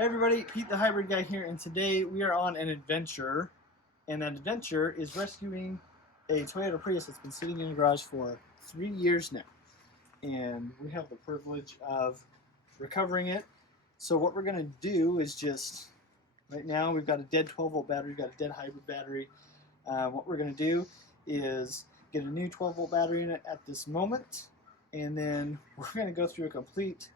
Hey everybody, Pete the Hybrid Guy here, and today we are on an adventure, and that adventure is rescuing a Toyota Prius that's been sitting in the garage for 3 years now, and we have the privilege of recovering it. So what we're going to do is just, right now we've got a dead 12-volt battery, we've got a dead hybrid battery. What we're going to do is get a new 12-volt battery in it at this moment, and then we're going to go through a complete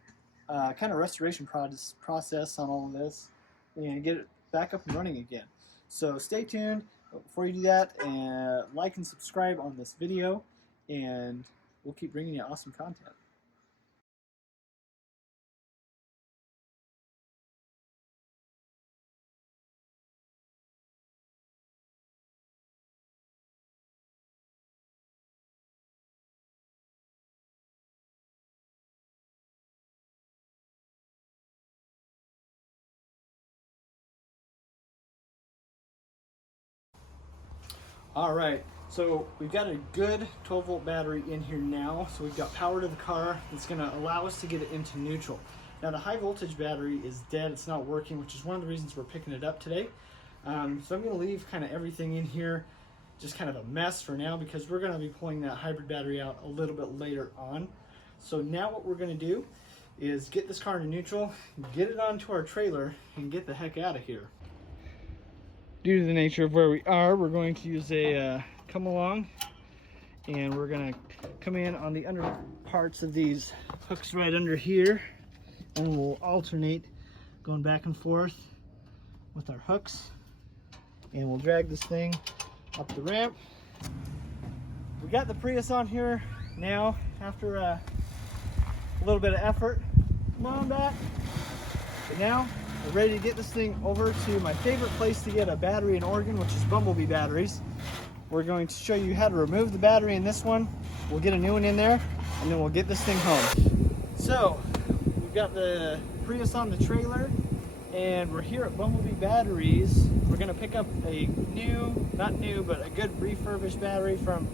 kind of restoration process on all of this and get it back up and running again. So stay tuned. Before you do that, like and subscribe on this video, and we'll keep bringing you awesome content. Alright, so we've got a good 12-volt battery in here now, so we've got power to the car that's going to allow us to get it into neutral. Now the high voltage battery is dead, it's not working, which is one of the reasons we're picking it up today. So I'm going to leave kind of everything in here just kind of a mess for now, because we're going to be pulling that hybrid battery out a little bit later on. So now what we're going to do is get this car into neutral, get it onto our trailer, and get the heck out of here. Due to the nature of where we are, we're going to use a come along, and we're going to come in on the under parts of these hooks right under here, and we'll alternate going back and forth with our hooks, and we'll drag this thing up the ramp. We got the Prius on here now after a little bit of effort. Come on back. But now we're ready to get this thing over to my favorite place to get a battery in Oregon, which is Bumblebee Batteries. We're going to show you how to remove the battery in this one. We'll get a new one in there, and then we'll get this thing home. So we've got the Prius on the trailer, and we're here at Bumblebee Batteries. We're going to pick up a new, not new, but a good refurbished battery from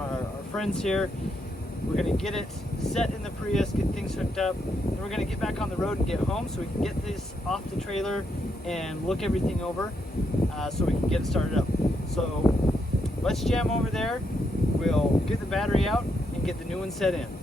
our friends here. We're going to get it set in the Prius, get things hooked up, and we're going to get back on the road and get home so we can get this off the trailer and look everything over so we can get it started up. So let's jam over there, we'll get the battery out and get the new one set in.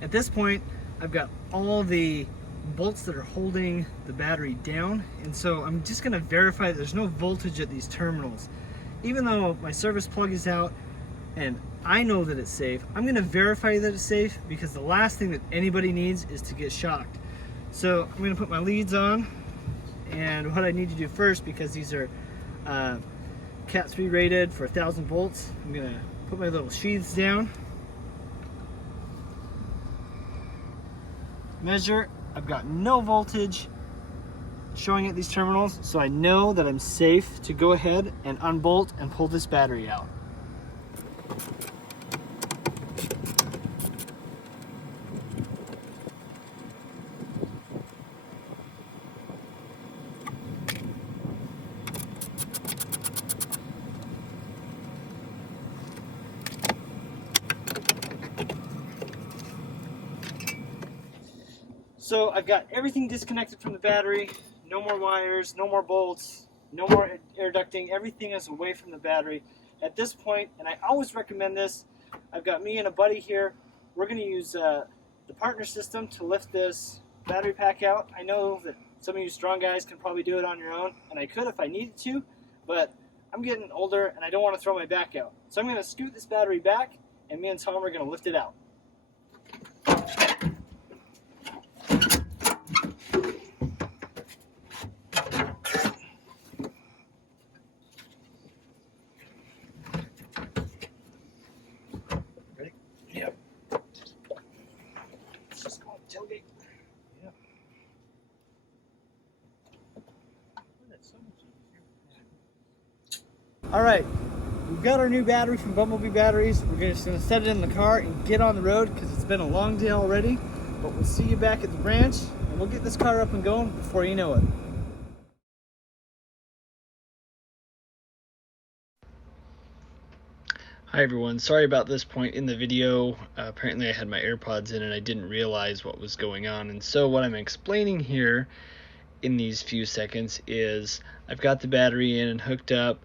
At this point, I've got all the bolts that are holding the battery down, and so I'm just going to verify that there's no voltage at these terminals. Even though my service plug is out and I know that it's safe, I'm going to verify that it's safe, because the last thing that anybody needs is to get shocked. So I'm going to put my leads on, and what I need to do first, because these are Cat 3 rated for 1,000 volts, I'm going to put my little sheaths down. Measure. I've got no voltage showing at these terminals, so I know that I'm safe to go ahead and unbolt and pull this battery out. So I've got everything disconnected from the battery, no more wires, no more bolts, no more air ducting, everything is away from the battery. At this point, and I always recommend this, I've got me and a buddy here, we're going to use the partner system to lift this battery pack out. I know that some of you strong guys can probably do it on your own, and I could if I needed to, but I'm getting older and I don't want to throw my back out. So I'm going to scoot this battery back, and me and Tom are going to lift it out. All right, we've got our new battery from Bumblebee Batteries. We're just gonna set it in the car and get on the road because it's been a long day already. But we'll see you back at the branch and we'll get this car up and going before you know it. Hi everyone, sorry about this point in the video. Apparently I had my AirPods in and I didn't realize what was going on. And so what I'm explaining here in these few seconds is I've got the battery in and hooked up,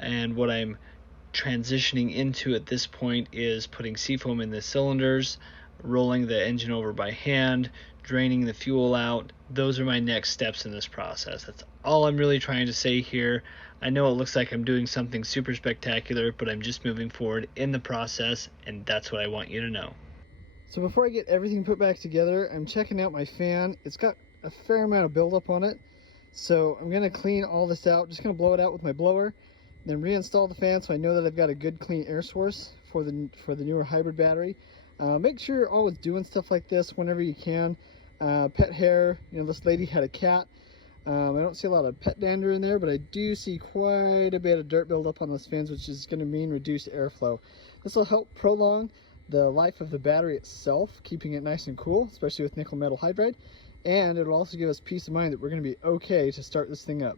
and what I'm transitioning into at this point is putting Seafoam in the cylinders, rolling the engine over by hand, draining the fuel out. Those are my next steps in this process. That's all I'm really trying to say here. I know it looks like I'm doing something super spectacular, but I'm just moving forward in the process, and that's what I want you to know. So before I get everything put back together, I'm checking out my fan. It's got a fair amount of buildup on it. So I'm gonna clean all this out. Just gonna blow it out with my blower, then reinstall the fan so I know that I've got a good clean air source for the newer hybrid battery. Make sure you're always doing stuff like this whenever you can. Pet hair, this lady had a cat. I don't see a lot of pet dander in there, but I do see quite a bit of dirt buildup on those fins, which is going to mean reduced airflow. This will help prolong the life of the battery itself, keeping it nice and cool, especially with nickel metal hydride, and it'll also give us peace of mind that we're going to be okay to start this thing up.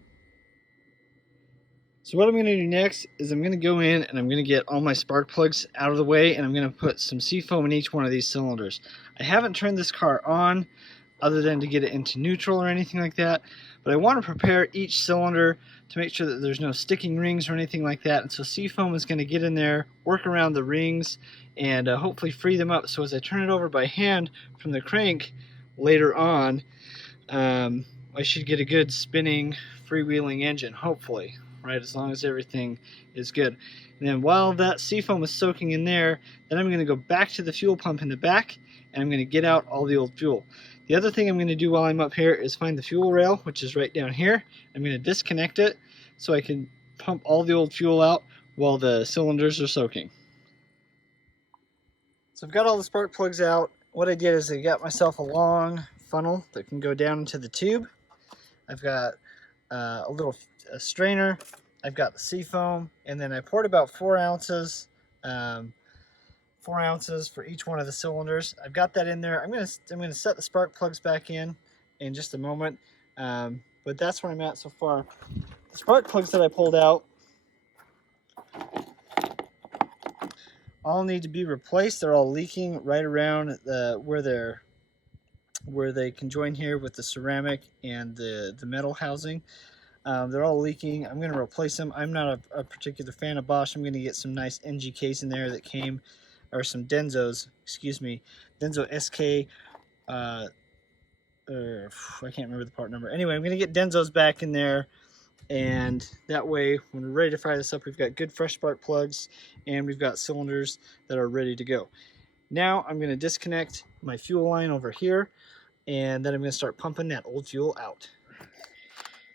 So what I'm going to do next is I'm going to go in and I'm going to get all my spark plugs out of the way, and I'm going to put some Seafoam in each one of these cylinders. I haven't turned this car on other than to get it into neutral or anything like that, but I want to prepare each cylinder to make sure that there's no sticking rings or anything like that. And so Seafoam is going to get in there, work around the rings, and hopefully free them up. So as I turn it over by hand from the crank later on, I should get a good spinning, freewheeling engine, hopefully, right, as long as everything is good. And then while that Seafoam is soaking in there, then I'm going to go back to the fuel pump in the back, and I'm going to get out all the old fuel. The other thing I'm going to do while I'm up here is find the fuel rail, which is right down here. I'm going to disconnect it so I can pump all the old fuel out while the cylinders are soaking. So I've got all the spark plugs out. What I did is I got myself a long funnel that can go down into the tube. I've got a little strainer. I've got the Seafoam, and then I poured about 4 ounces. 4 ounces for each one of the cylinders. I've got that in there. I'm gonna set the spark plugs back in just a moment, but that's where I'm at so far. The spark plugs that I pulled out all need to be replaced. They're all leaking right around where they can join here with the ceramic and the metal housing. They're all leaking. I'm going to replace them. I'm not a particular fan of Bosch. I'm going to get some nice NGKs in there that came, or some Densos, excuse me, Denso SK, I can't remember the part number. Anyway, I'm going to get Densos back in there, and that way when we're ready to fire this up, we've got good fresh spark plugs and we've got cylinders that are ready to go. Now I'm going to disconnect my fuel line over here, and then I'm going to start pumping that old fuel out.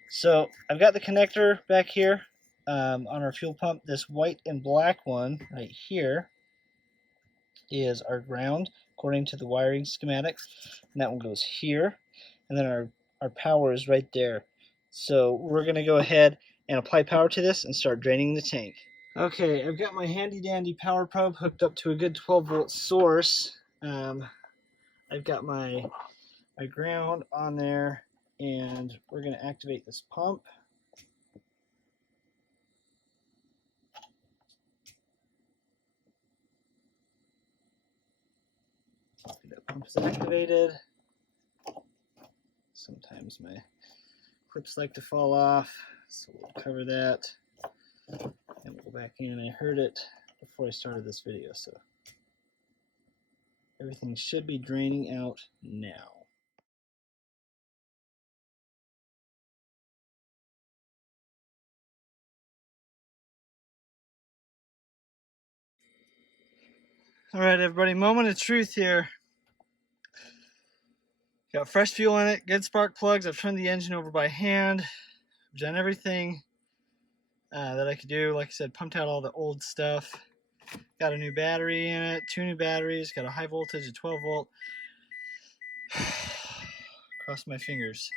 So I've got the connector back here on our fuel pump. This white and black one right here is our ground according to the wiring schematics, and that one goes here, and then our power is right there. So we're going to go ahead and apply power to this and start draining the tank. Okay, I've got my handy dandy power probe hooked up to a good 12-volt source. I've got my ground on there, and we're going to activate this pump. That pump is activated. Sometimes my clips like to fall off, so we'll cover that and we'll go back in. I heard it before I started this video, so everything should be draining out now. All right, everybody, moment of truth here. Got fresh fuel in it, good spark plugs. I've turned the engine over by hand. I've done everything that I could do. Like I said, pumped out all the old stuff. Got a new battery in it, 2 new batteries, got a high voltage, a 12 volt. Cross my fingers.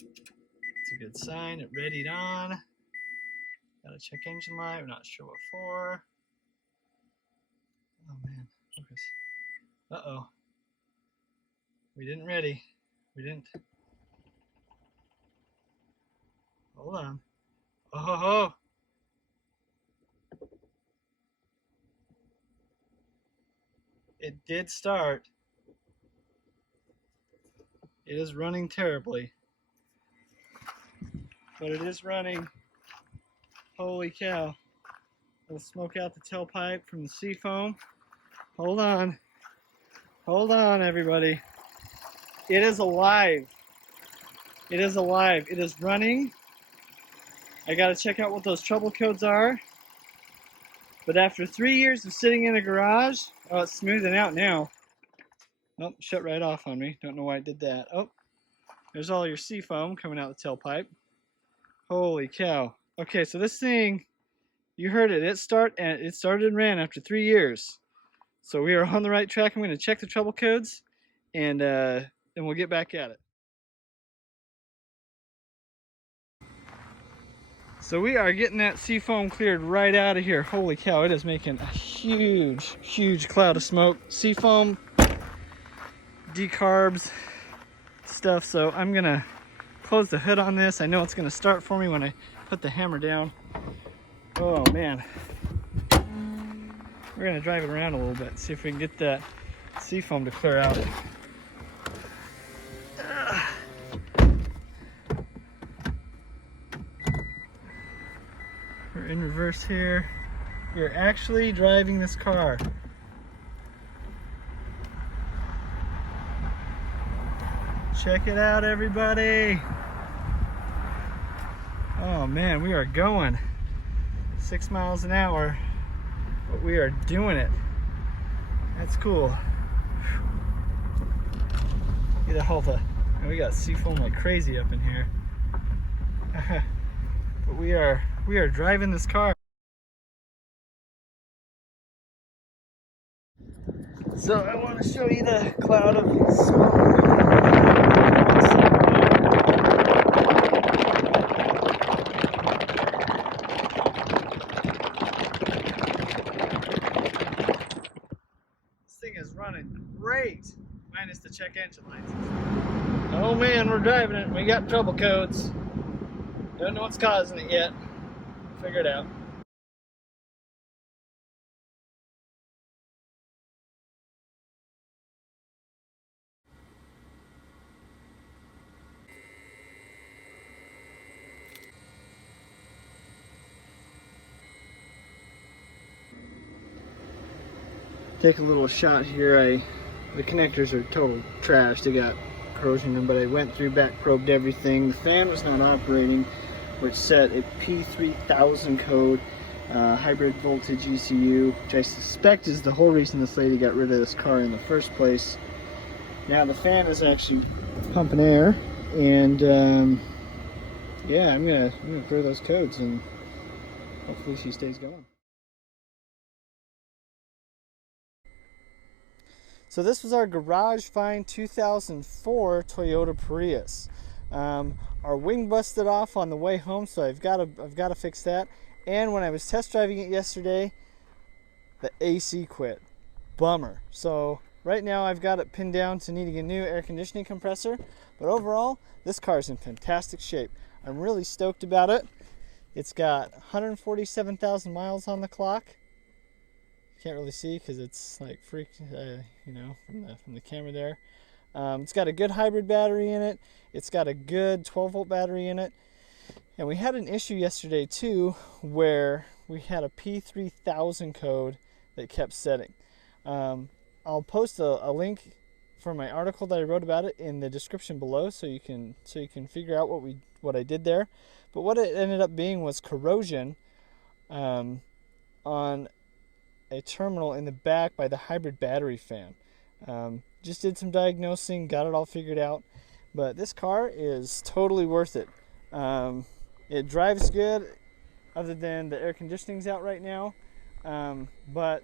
It's a good sign. It readied on. Gotta check engine light. We're not sure what for. Oh man, focus. Uh-oh. We didn't ready. We didn't. Hold on. Oh ho ho. It did start. It is running terribly. But it is running. Holy cow. We'll smoke out the tailpipe from the Seafoam. Hold on. Hold on, everybody. It is alive. It is alive. It is running. I gotta check out what those trouble codes are. But after 3 years of sitting in a garage, oh, it's smoothing out now. Oh, shut right off on me. Don't know why it did that. Oh, there's all your Seafoam coming out the tailpipe. Holy cow. Okay, so this thing, you heard it. It started and ran after 3 years. So we are on the right track. I'm going to check the trouble codes, and then we'll get back at it. So we are getting that Seafoam cleared right out of here. Holy cow, it is making a huge, huge cloud of smoke. Seafoam, decarbs, stuff. So I'm going to close the hood on this. I know it's going to start for me when I put the hammer down. Oh man. We're going to drive it around a little bit, see if we can get that Seafoam to clear out. We're in reverse here. We're actually driving this car. Check it out, everybody. Oh man, we are going 6 miles an hour, but we are doing it. That's cool. Get a hold of, we got Seafoam like crazy up in here. But we are driving this car. So I want to show you the cloud of smoke. This thing is running great, minus the check engine lights. Oh man, we're driving it. We got trouble codes. Don't know what's causing it yet. Figure it out. Take a little shot here. The connectors are total trash. They got corrosion in them, but I went through, back probed everything. The fan was not operating, which set a P3000 code, hybrid voltage ECU, which I suspect is the whole reason this lady got rid of this car in the first place. Now the fan is actually pumping air, and yeah, I'm gonna throw those codes, and hopefully she stays going. So this was our garage find 2004 Toyota Prius. Our wing busted off on the way home, so I've got to fix that. And when I was test driving it yesterday, the AC quit. Bummer. So right now I've got it pinned down to needing a new air conditioning compressor. But overall, this car is in fantastic shape. I'm really stoked about it. It's got 147,000 miles on the clock. Can't really see because it's like you know, from the camera there. It's got a good hybrid battery in it. It's got a good 12-volt battery in it. And we had an issue yesterday too, where we had a P3000 code that kept setting. I'll post a link for my article that I wrote about it in the description below, so you can figure out what I did there. But what it ended up being was corrosion on a terminal in the back by the hybrid battery fan. Just did some diagnosing, got it all figured out, but this car is totally worth it. It drives good, other than the air conditioning's out right now, but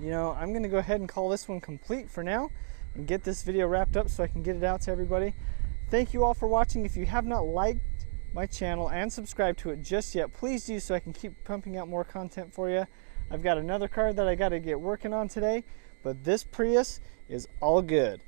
you know, I'm gonna go ahead and call this one complete for now and get this video wrapped up so I can get it out to everybody. Thank you all for watching. If you have not liked my channel and subscribe to it just yet, please do, so I can keep pumping out more content for you. I've got another car that I got to get working on today, but this Prius is all good.